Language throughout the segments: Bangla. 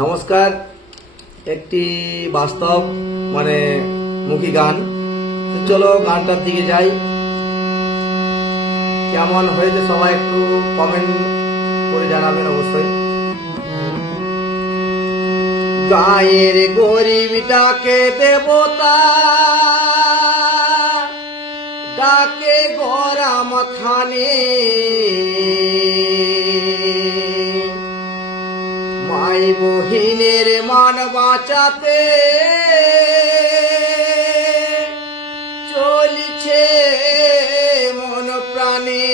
নমস্কার। একটি বাস্তব মুখী গান। তো চলো গানটার দিকে যাই। কেমন হয়েছে সবাই একটু কমেন্ট করে জানাবেন অবশ্যই। গায়ের গরিবটাকে দেবতা ডাকে গরম খানে, মাই বহিনের মান বাঁচাতে চলিছে মন প্রাণে।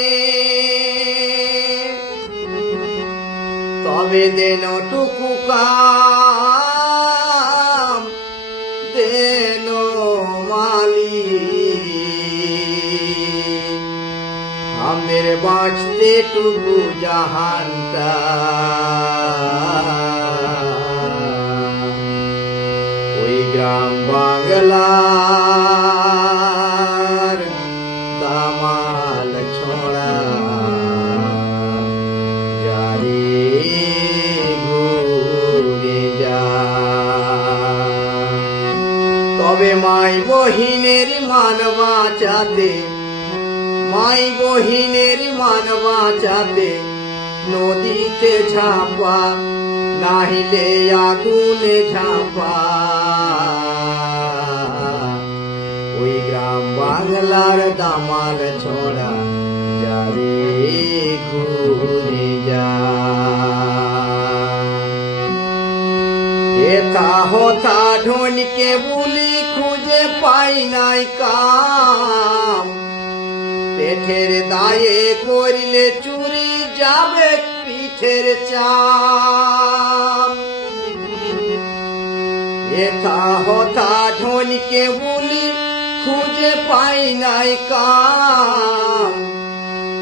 তবে দেন টুকু কাম দেন মালি, আমের বাঁচতে টুকু জাহানটা ওই গ্রাম বাংলার দামাল ছড়া যারে ঘুরে যা। তবে মাই বহিনের মান বাঁচাতে, মাই বহিনের মান বাঁচাতে নদীতে ঝাঁপা, নাহিলে আগুনে ঝাঁপা। ওই গ্রাম বাংলার দামাল ছড়া যারে ঘুরে যা। এথা হতা ঢনকে বুলি খুঁজে পাই নাই কাম, পেটের দায়ে করিলে চুরি যাবে পিঠের চাম। এথা হতা ঢনকে বুলি খুঁজে পাই নাই কাম,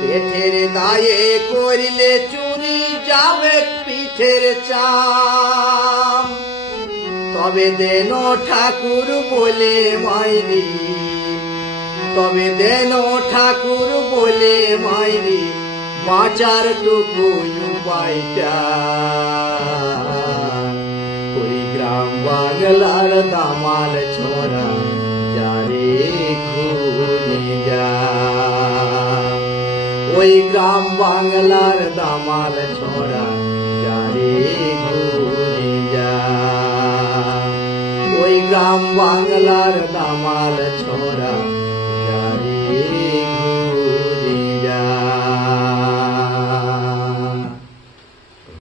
পেটের দায়ে করিলে চুরি যাবে পিঠের চাম। তবে দেন ঠাকুর বলে মাইরি, তবে দেন ঠাকুর বলে মাইরি বাঁচার টুকু উপায়টা। ওই গ্রাম বাংলার দামাল ছড়া যারে ঘুরে যা। ওই গ্রাম বাংলার দামাল ছড়া যারে ঘুরে যা। ওই গ্রাম বাংলার দামাল ছড়া